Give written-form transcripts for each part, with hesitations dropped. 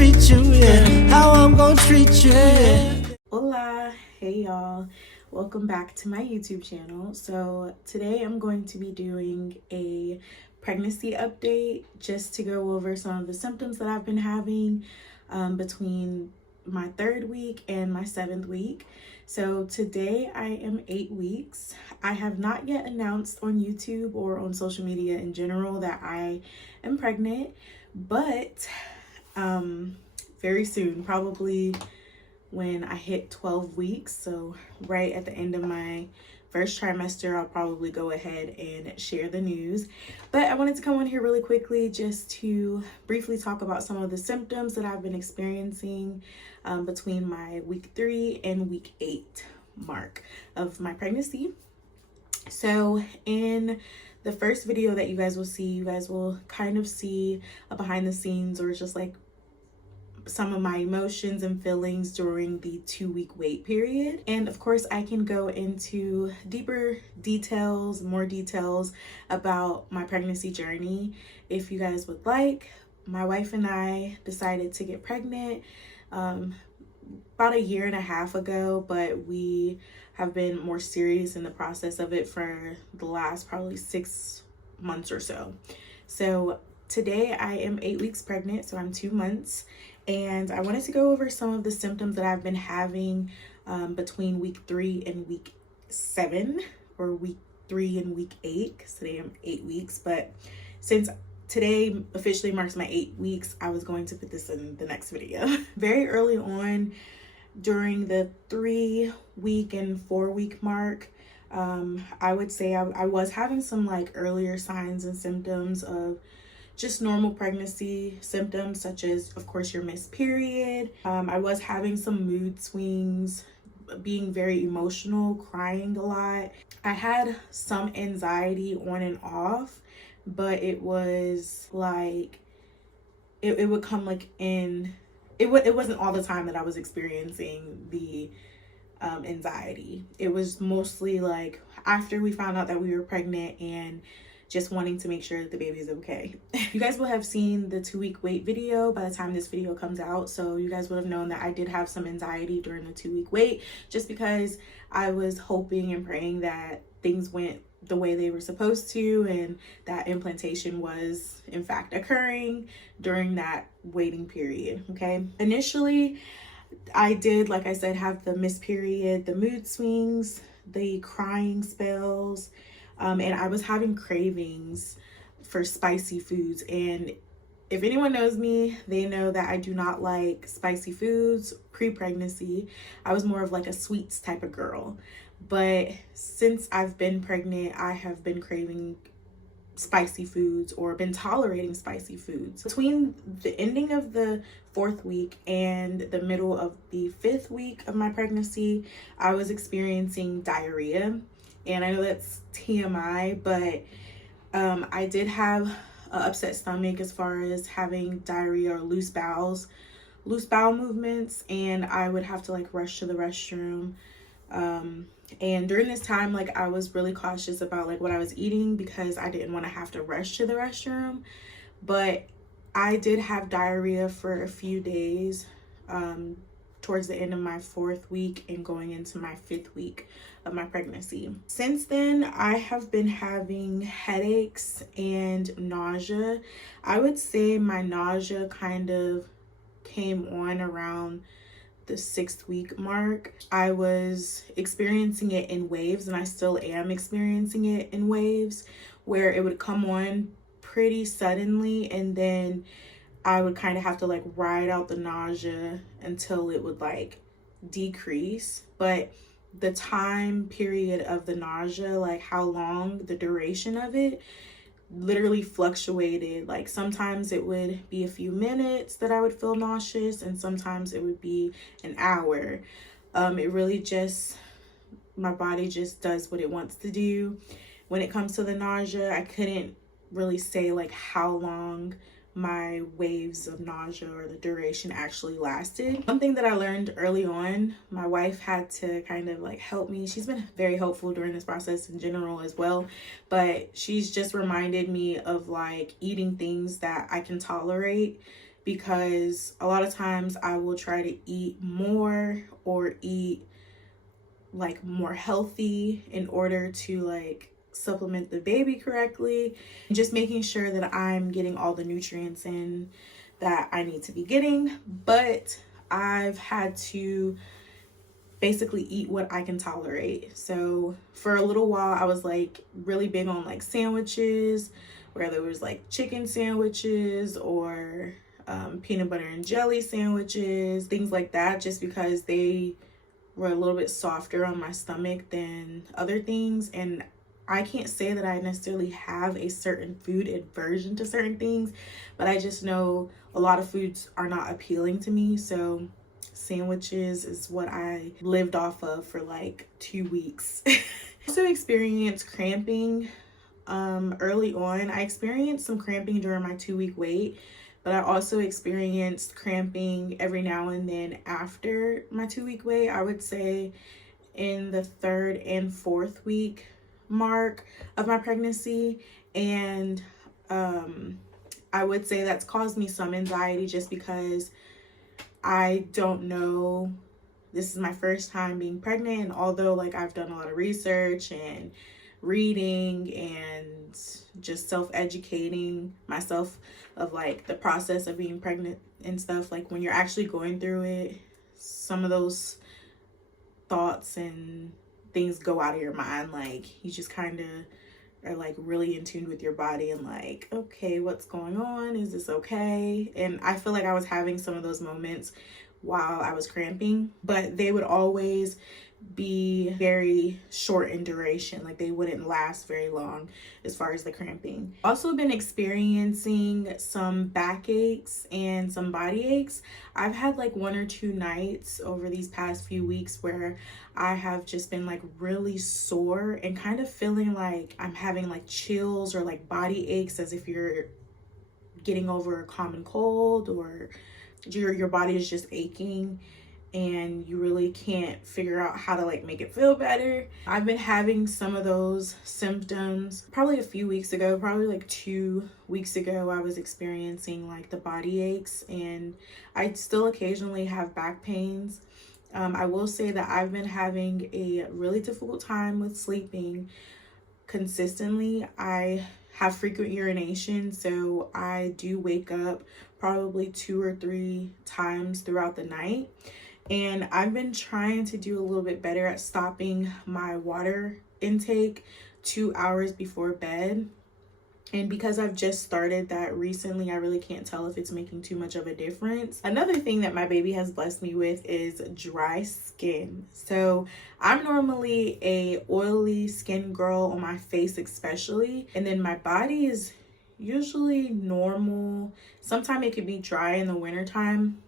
treat you, yeah. How I'm gonna treat you, yeah. Hola, hey y'all. Welcome back to my YouTube channel. So today I'm going to be doing a pregnancy update just to go over some of the symptoms that I've been having between my 3rd week and my 7th week. So today I am 8 weeks. I have not yet announced on YouTube or on social media in general that I am pregnant, but very soon, probably when I hit 12 weeks, so right at the end of my first trimester, I'll probably go ahead and share the news. But I wanted to come on here really quickly just to briefly talk about some of the symptoms that I've been experiencing between my week 3 and week 8 mark of my pregnancy. So in the first video that you guys will see, you guys will kind of see a behind the scenes or just like some of my emotions and feelings during the 2-week wait period. And of course, I can go into deeper details, more details about my pregnancy journey if you guys would like. My wife and I decided to get pregnant about 1.5 years ago, but we have been more serious in the process of it for the last probably 6 months or so. So today I am 8 weeks pregnant, so I'm 2 months. And I wanted to go over some of the symptoms that I've been having between week 3 and week 7, or week 3 and week 8, because today I'm 8 weeks. But since today officially marks my 8 weeks, I was going to put this in the next video. Very early on during the 3-week and 4-week mark, I would say I was having some like earlier signs and symptoms of just normal pregnancy symptoms, such as, of course, your missed period. I was having some mood swings, being very emotional, crying a lot. I had some anxiety on and off, but it was like, it would come like in, it wasn't all the time that I was experiencing the anxiety. It was mostly like after we found out that we were pregnant and just wanting to make sure that the baby is okay. You guys will have seen the 2-week wait video by the time this video comes out. So you guys would have known that I did have some anxiety during the 2-week wait, just because I was hoping and praying that things went the way they were supposed to and that implantation was in fact occurring during that waiting period, okay? Initially, I did, like I said, have the missed period, the mood swings, the crying spells, and I was having cravings for spicy foods. And if anyone knows me, they know that I do not like spicy foods pre-pregnancy. I was more of like a sweets type of girl. But since I've been pregnant, I have been craving spicy foods or been tolerating spicy foods. Between the ending of the 4th week and the middle of the 5th week of my pregnancy, I was experiencing diarrhea. And I know that's TMI, but I did have an upset stomach as far as having diarrhea or loose bowel movements, and I would have to like rush to the restroom. And during this time, like, I was really cautious about like what I was eating because I didn't want to have to rush to the restroom. But I did have diarrhea for a few days towards the end of my 4th week and going into my 5th week of my pregnancy. Since then, I have been having headaches and nausea. I would say my nausea kind of came on around the 6th week mark. I was experiencing it in waves, and I still am experiencing it in waves, where it would come on pretty suddenly, and then I would kind of have to like ride out the nausea until it would like decrease. But the time period of the nausea, like how long, the duration of it, literally fluctuated. Like sometimes it would be a few minutes that I would feel nauseous, and sometimes it would be an hour. It really just, my body just does what it wants to do. When it comes to the nausea, I couldn't really say like how long my waves of nausea or the duration actually lasted. One thing that I learned early on, my wife had to kind of like help me. She's been very helpful during this process in general as well, but she's just reminded me of like eating things that I can tolerate, because a lot of times I will try to eat more or eat like more healthy in order to like supplement the baby correctly, and just making sure that I'm getting all the nutrients in that I need to be getting. But I've had to basically eat what I can tolerate. So for a little while I was like really big on like sandwiches, where there was like chicken sandwiches or peanut butter and jelly sandwiches, things like that, just because they were a little bit softer on my stomach than other things. And I can't say that I necessarily have a certain food aversion to certain things, but I just know a lot of foods are not appealing to me. So sandwiches is what I lived off of for like 2 weeks. I also experienced cramping early on. I experienced some cramping during my 2-week wait, but I also experienced cramping every now and then after my 2-week wait. I would say in the 3rd and 4th week mark of my pregnancy. And I would say that's caused me some anxiety, just because I don't know, this is my first time being pregnant, and although like I've done a lot of research and reading and just self-educating myself of like the process of being pregnant and stuff, like when you're actually going through it, some of those thoughts and things go out of your mind. Like you just kind of are like really in tune with your body and like, okay, what's going on? Is this okay? And I feel like I was having some of those moments while I was cramping, but they would always be very short in duration. Like they wouldn't last very long as far as the cramping. Also been experiencing some backaches and some body aches. I've had like 1 or 2 nights over these past few weeks where I have just been like really sore and kind of feeling like I'm having like chills or like body aches, as if you're getting over a common cold, or your body is just aching and you really can't figure out how to like make it feel better. I've been having some of those symptoms probably a few weeks ago, probably like 2 weeks ago. I was experiencing like the body aches, and I still occasionally have back pains. I will say that I've been having a really difficult time with sleeping consistently. I have frequent urination, so I do wake up probably 2 or 3 times throughout the night. And I've been trying to do a little bit better at stopping my water intake 2 hours before bed. And because I've just started that recently, I really can't tell if it's making too much of a difference. Another thing that my baby has blessed me with is dry skin. So I'm normally a oily skin girl on my face especially, and then my body is usually normal. Sometimes it could be dry in the wintertime,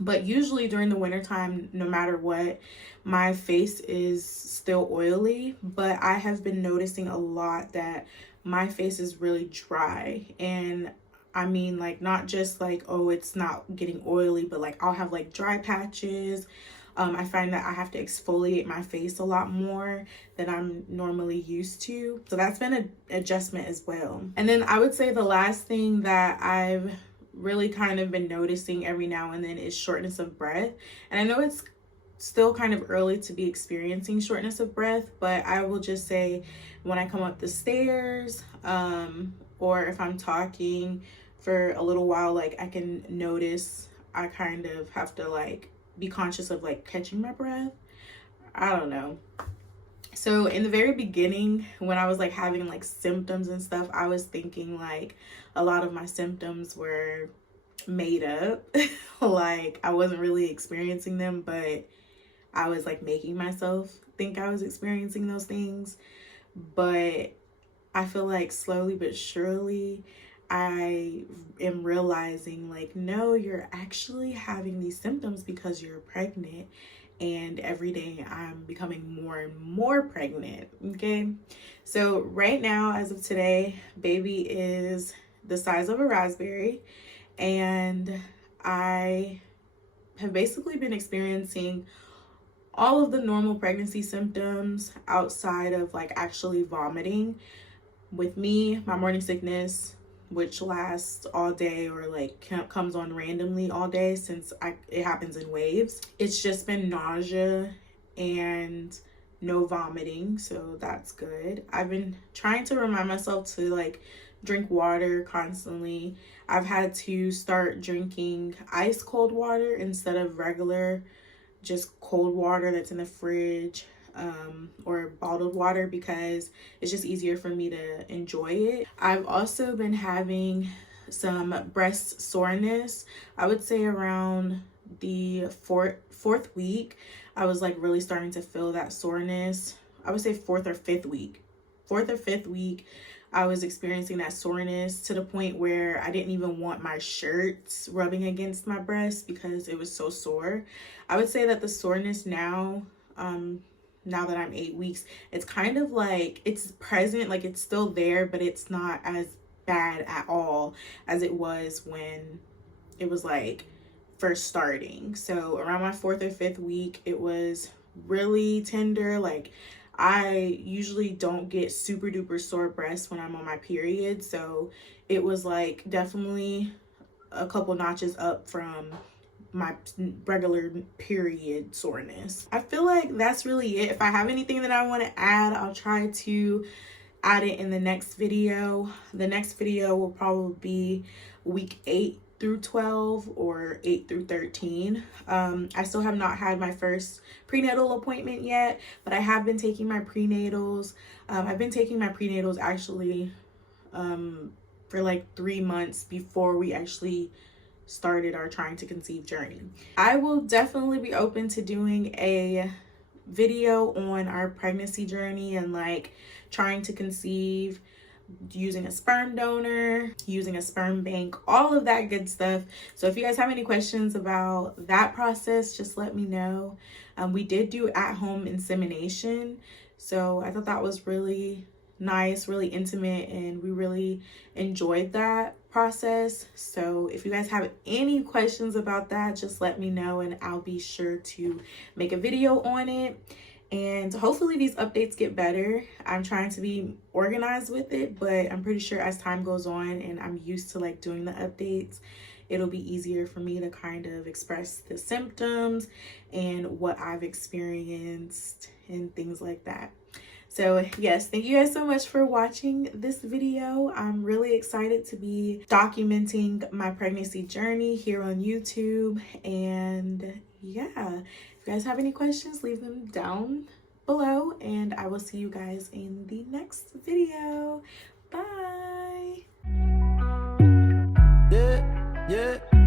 but usually during the wintertime, no matter what, my face is still oily. But I have been noticing a lot that my face is really dry. And I mean, like, not just like, oh, it's not getting oily, but like I'll have like dry patches. I find that I have to exfoliate my face a lot more than I'm normally used to. So that's been an adjustment as well. And then I would say the last thing that I've really kind of been noticing every now and then is shortness of breath. And I know it's still kind of early to be experiencing shortness of breath, but I will just say when I come up the stairs, or if I'm talking for a little while, like I can notice I kind of have to like be conscious of like catching my breath. I don't know. So in the very beginning, when I was like having like symptoms and stuff, I was thinking like a lot of my symptoms were made up. Like I wasn't really experiencing them, but I was like making myself think I was experiencing those things. But I feel like slowly but surely I am realizing like, no, you're actually having these symptoms because you're pregnant. And every day I'm becoming more and more pregnant. Okay. So right now, as of today, baby is the size of a raspberry. And I have basically been experiencing all of the normal pregnancy symptoms outside of like actually vomiting. With me, my morning sickness which lasts all day or like comes on randomly all day since it happens in waves. It's just been nausea and no vomiting, so that's good. I've been trying to remind myself to like drink water constantly. I've had to start drinking ice cold water instead of regular just cold water that's in the fridge or bottled water, because it's just easier for me to enjoy it. I've also been having some breast soreness. I would say around the fourth week I was like really starting to feel that soreness. I would say fourth or fifth week I was experiencing that soreness to the point where I didn't even want my shirts rubbing against my breast because it was so sore. I would say that the soreness now, now that I'm 8 weeks, it's kind of like it's present, like it's still there, but it's not as bad at all as it was when it was like first starting. So around my fourth or fifth week, it was really tender. Like I usually don't get super duper sore breasts when I'm on my period, so it was like definitely a couple notches up from my regular period soreness. I feel like that's really it. If I have anything that I want to add, I'll try to add it in the next video. The next video will probably be week 8 through 12 or 8 through 13. I still have not had my first prenatal appointment yet, but I have been taking my prenatals. I've been taking my prenatals actually for like 3 months before we actually started our trying to conceive journey. I will definitely be open to doing a video on our pregnancy journey and like trying to conceive, using a sperm donor, using a sperm bank, all of that good stuff. So if you guys have any questions about that process, just let me know. We did do at-home insemination, so I thought that was really nice, really intimate, and we really enjoyed that process. So if you guys have any questions about that, just let me know and I'll be sure to make a video on it. And hopefully these updates get better. I'm trying to be organized with it, but I'm pretty sure as time goes on and I'm used to like doing the updates, it'll be easier for me to kind of express the symptoms and what I've experienced and things like that. So yes, thank you guys so much for watching this video. I'm really excited to be documenting my pregnancy journey here on YouTube. And yeah, if you guys have any questions, leave them down below and I will see you guys in the next video. Bye. Yeah, yeah.